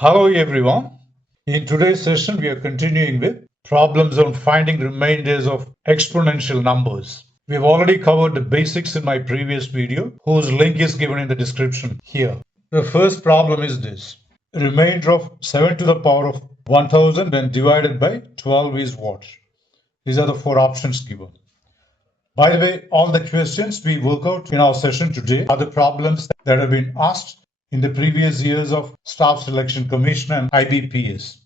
Hello everyone. In today's session, we are continuing with problems on finding remainders of exponential numbers. We've already covered the basics in my previous video, whose link is given in the description here. The first problem is this. Remainder of 7 to the power of 1000 when divided by 12 is what? These are the four options given. By the way, all the questions we work out in our session today are the problems that have been asked in the previous years of Staff Selection Commission and IBPS.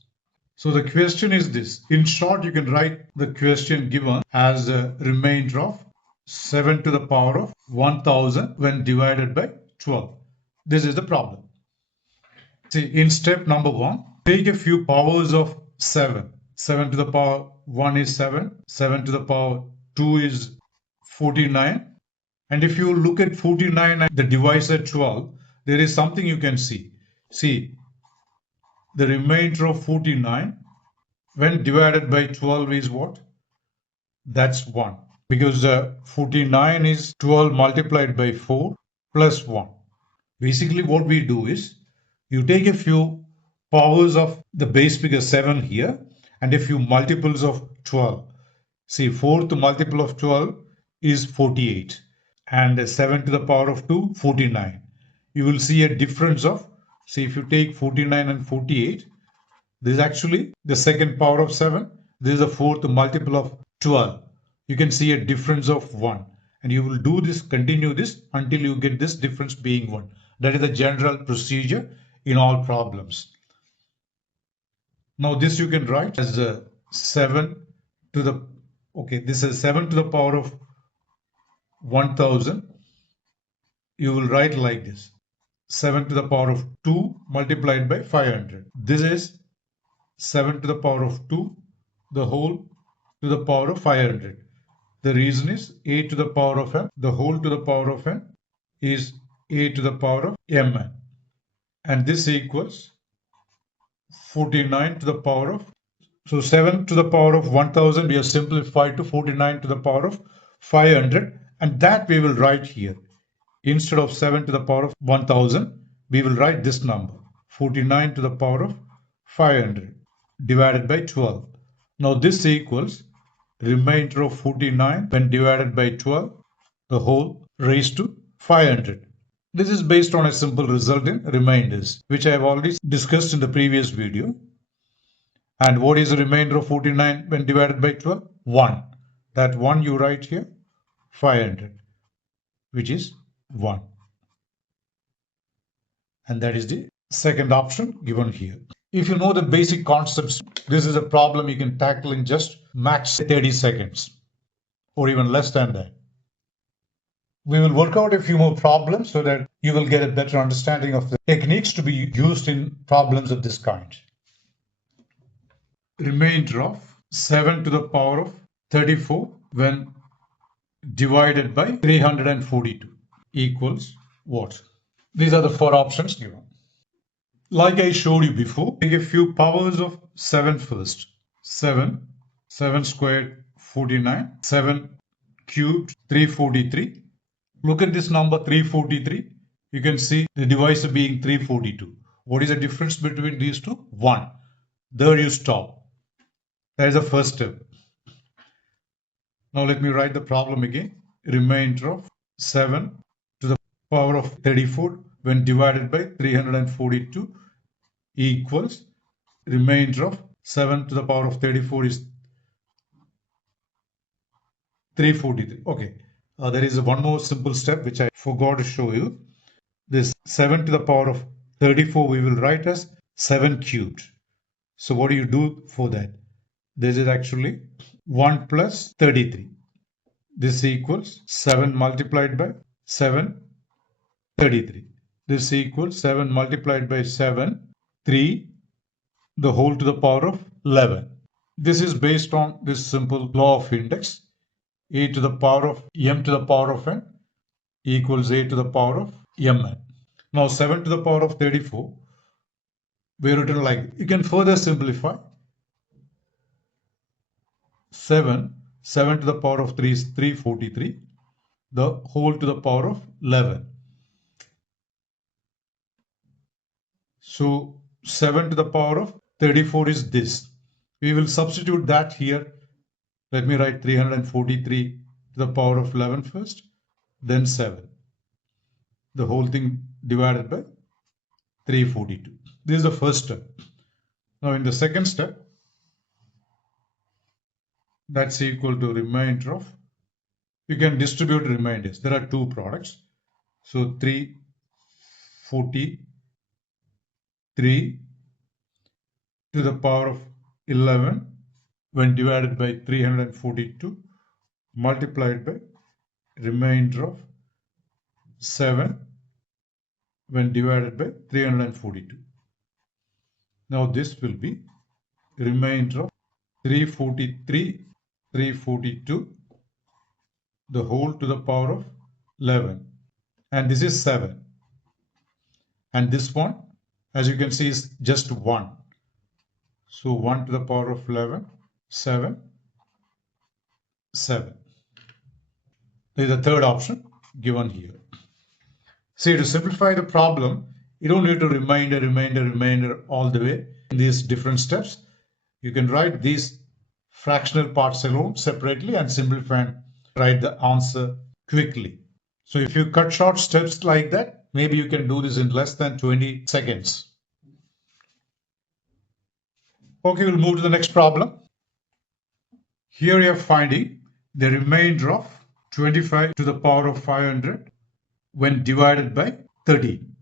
So the question is this. In short, you can write the question given as a remainder of 7 to the power of 1000 when divided by 12. This is the problem. See, in step number 1, take a few powers of 7. 7 to the power 1 is 7. 7 to the power 2 is 49. And if you look at 49 and the divisor 12, there is something you can see. See, the remainder of 49 when divided by 12 is what? That's 1. Because 49 is 12 multiplied by 4 plus 1. Basically what we do is, you take a few powers of the base figure 7 here and a few multiples of 12. See, fourth multiple of 12 is 48 and 7 to the power of 2, 49. You will see a difference of, see, if you take 49 and 48, this is actually the second power of 7. This is the fourth multiple of 12. You can see a difference of 1. And you will do this, continue this until you get this difference being 1. That is the general procedure in all problems. Now this you can write as a 7 to the, okay, this is 7 to the power of 1000. You will write like this. 7 to the power of 2 multiplied by 500. This is 7 to the power of 2, the whole to the power of 500. The reason is a to the power of n, the whole to the power of n is a to the power of mn. And this equals 49 to the power of, so 7 to the power of 1000 we have simplified to 49 to the power of 500, and that we will write here. Instead of 7 to the power of 1000, we will write this number, 49 to the power of 500 divided by 12. Now this equals remainder of 49 when divided by 12, the whole raised to 500. This is based on a simple result in remainders, which I have already discussed in the previous video. And what is the remainder of 49 when divided by 12? 1. That 1 you write here, 500, which is 1. And that is the second option given here. If you know the basic concepts, this is a problem you can tackle in just max 30 seconds or even less than that. We will work out a few more problems so that you will get a better understanding of the techniques to be used in problems of this kind. Remainder of 7 to the power of 34 when divided by 342 equals what? These are the four options given. Like I showed you before, take a few powers of 7 first. 7 squared 49, 7 cubed 343. Look at this number 343. You can see the divisor being 342. What is the difference between these two? 1. There you stop. That is the first step. Now let me write the problem again. Remainder of 7 to the power of 34 when divided by 342 equals remainder of 7 to the power of 34 is 343. Okay. There is one more simple step which I forgot to show you. This 7 to the power of 34 we will write as 7 cubed. So what do you do for that? This is actually 1 plus 33. This equals 7 multiplied by 7, 33. This equals 7 multiplied by 7, 3, the whole to the power of 11. This is based on this simple law of index. A to the power of m to the power of n equals a to the power of mn. Now 7 to the power of 34, we written like, you can further simplify. 7 to the power of 3 is 343, the whole to the power of 11. So 7 to the power of 34 is this. We will substitute that here. Let me write 343 to the power of 11 first, then 7. The whole thing divided by 342. This is the first step. Now in the second step, that's equal to remainder of, you can distribute remainders. There are two products. So 343 to the power of 11 when divided by 342 multiplied by remainder of 7 when divided by 342. Now this will be remainder of 342 the whole to the power of 11, and this is 7, and this one, as you can see, is just 1. So 1 to the power of 11, 7, 7. This is the third option given here. See, to simplify the problem, you don't need to remainder all the way in these different steps. You can write these fractional parts alone separately and simplify and write the answer quickly. So if you cut short steps like that, maybe you can do this in less than 20 seconds. Okay, we'll move to the next problem. Here you are finding the remainder of 25 to the power of 500 when divided by 13.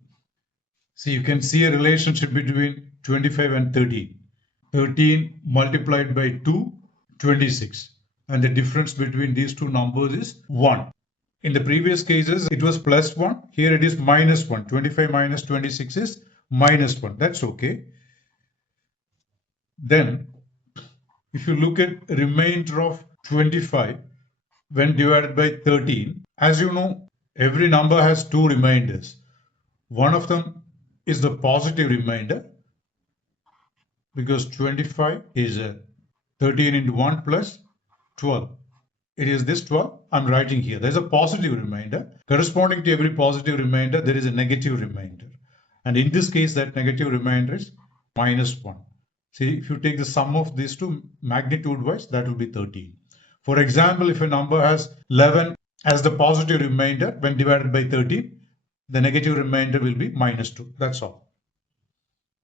So you can see a relationship between 25 and 13. 13 multiplied by 2, 26. And the difference between these two numbers is 1. In the previous cases, it was plus 1. Here it is minus 1. 25 minus 26 is minus 1. That's okay. Then, if you look at remainder of 25 when divided by 13, as you know, every number has two remainders. One of them is the positive remainder, because 25 is 13 into 1 plus 12. It is this 12 I'm writing here. There's a positive remainder. Corresponding to every positive remainder, there is a negative remainder. And in this case, that negative remainder is minus 1. See, if you take the sum of these two magnitude-wise, that will be 13. For example, if a number has 11 as the positive remainder when divided by 13, the negative remainder will be minus 2. That's all.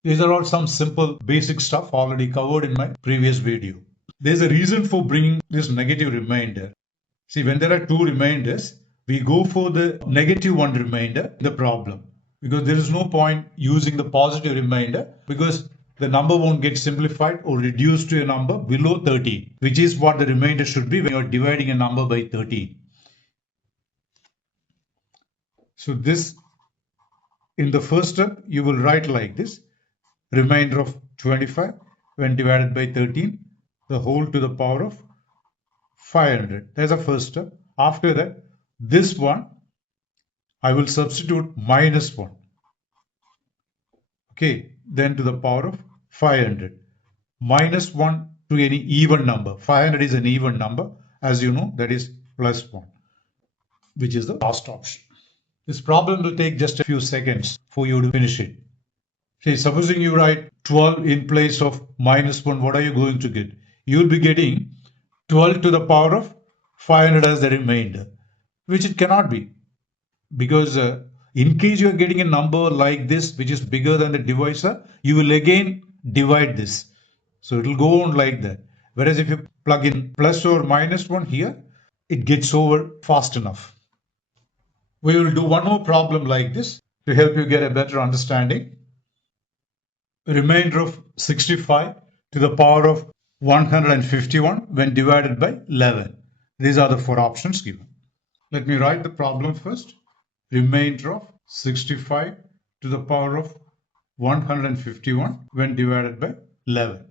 These are all some simple basic stuff already covered in my previous video. There's a reason for bringing this negative remainder. See, when there are two remainders, we go for the negative one remainder in the problem, because there is no point using the positive remainder, because the number won't get simplified or reduced to a number below 13, which is what the remainder should be when you're dividing a number by 13. So this, in the first step, you will write like this: remainder of 25 when divided by 13, the whole to the power of 500. There's a first step. After that, this one, I will substitute minus 1. Okay, then to the power of 500. Minus 1 to any even number. 500 is an even number. As you know, that is plus 1, which is the last option. This problem will take just a few seconds for you to finish it. See, supposing you write 12 in place of minus 1, what are you going to get? You will be getting 12 to the power of 500 as the remainder, which it cannot be, because in case you are getting a number like this, which is bigger than the divisor, you will again divide this. So it will go on like that. Whereas if you plug in plus or minus 1 here, it gets over fast enough. We will do one more problem like this to help you get a better understanding. Remainder of 65 to the power of 151 when divided by 11. These are the four options given. Let me write the problem first. Remainder of 65 to the power of 151 when divided by 11.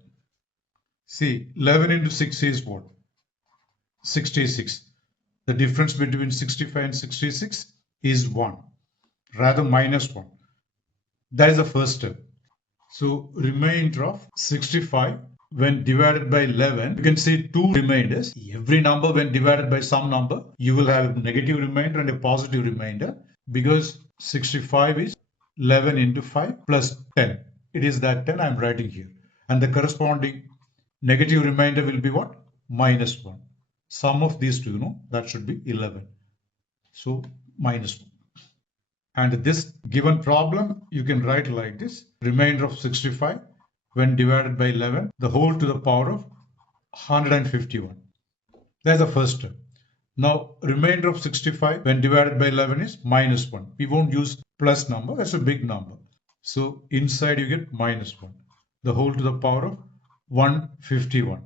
See, 11 into 6 is what? 66. The difference between 65 and 66 is 1, rather minus 1. That is the first step. So remainder of 65 when divided by 11, you can see two remainders. Every number when divided by some number, you will have a negative remainder and a positive remainder, because 65 is 11 into 5 plus 10. it is that 10 I'm writing here. And the corresponding negative remainder will be what? Minus 1. Sum of these two, that should be 11. So minus 1. And this given problem, you can write like this. Remainder of 65 when divided by 11, the whole to the power of 151. That's the first term. Now, remainder of 65 when divided by 11 is minus 1. We won't use plus number. That's a big number. So inside you get minus 1. The whole to the power of 151.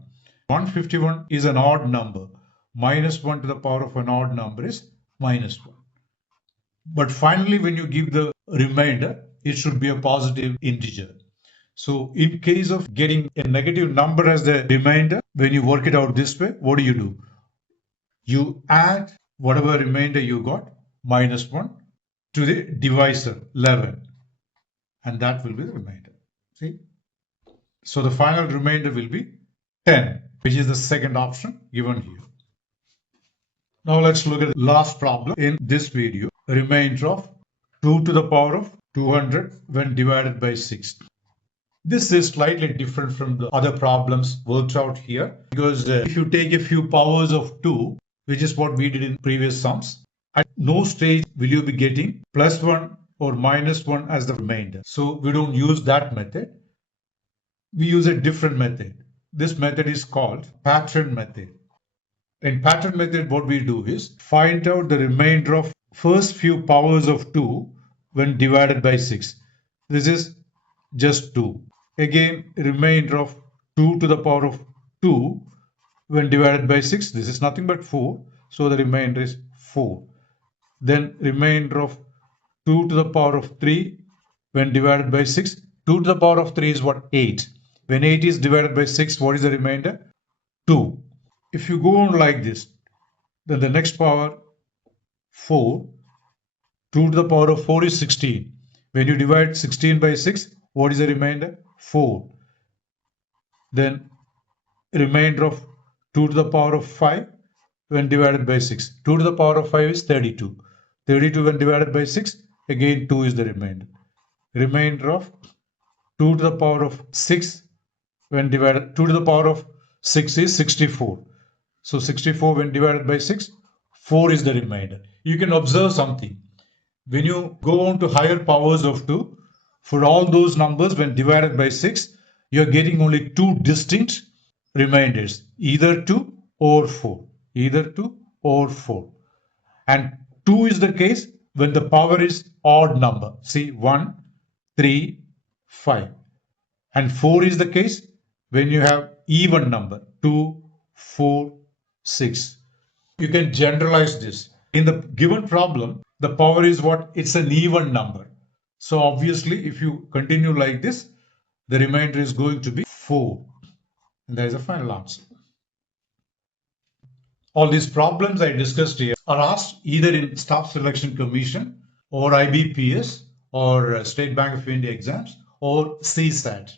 151 is an odd number. Minus 1 to the power of an odd number is minus 1. But finally, when you give the remainder, it should be a positive integer. So in case of getting a negative number as the remainder, when you work it out this way, what do? You add whatever remainder you got, minus 1, to the divisor, 11. And that will be the remainder. See? So the final remainder will be 10, which is the second option given here. Now let's look at the last problem in this video. Remainder of 2 to the power of 200 when divided by 6. This is slightly different from the other problems worked out here, because if you take a few powers of 2, which is what we did in previous sums, at no stage will you be getting plus 1 or minus 1 as the remainder. So we don't use that method. We use a different method. This method is called pattern method. In pattern method, what we do is find out the remainder of first few powers of 2 when divided by 6. This is just 2. Again, remainder of 2 to the power of 2 when divided by 6. This is nothing but 4. So the remainder is 4. Then remainder of 2 to the power of 3 when divided by 6. 2 to the power of 3 is what? 8. When 8 is divided by 6, what is the remainder? 2. If you go on like this, then the next power, 4. 2 to the power of 4 is 16. When you divide 16 by 6, what is the remainder? 4. Then remainder of 2 to the power of 5 when divided by 6. 2 to the power of 5 is 32. 32 when divided by 6, again 2 is the remainder. Remainder of 2 to the power of 6 when divided, 2 to the power of 6 is 64. So 64 when divided by 6, 4 is the remainder. You can observe something. When you go on to higher powers of 2, for all those numbers when divided by 6, you are getting only 2 distinct remainders, either 2 or 4. Either 2 or 4. And 2 is the case when the power is odd number. See, 1, 3, 5. And 4 is the case when you have even number, 2, 4, 6. You can generalize this. In the given problem, the power is what? It's an even number. So obviously, if you continue like this, the remainder is going to be 4. And that is the final answer. All these problems I discussed here are asked either in Staff Selection Commission or IBPS or State Bank of India exams or CSAT.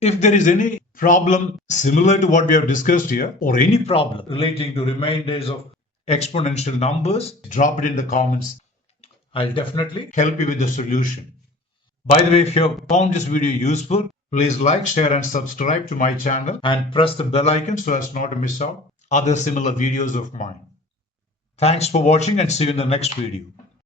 If there is any problem similar to what we have discussed here, or any problem relating to remainders of exponential numbers, drop it in the comments. I'll definitely help you with the solution. By the way, if you have found this video useful, please like, share and subscribe to my channel and press the bell icon so as not to miss out other similar videos of mine. Thanks for watching and see you in the next video.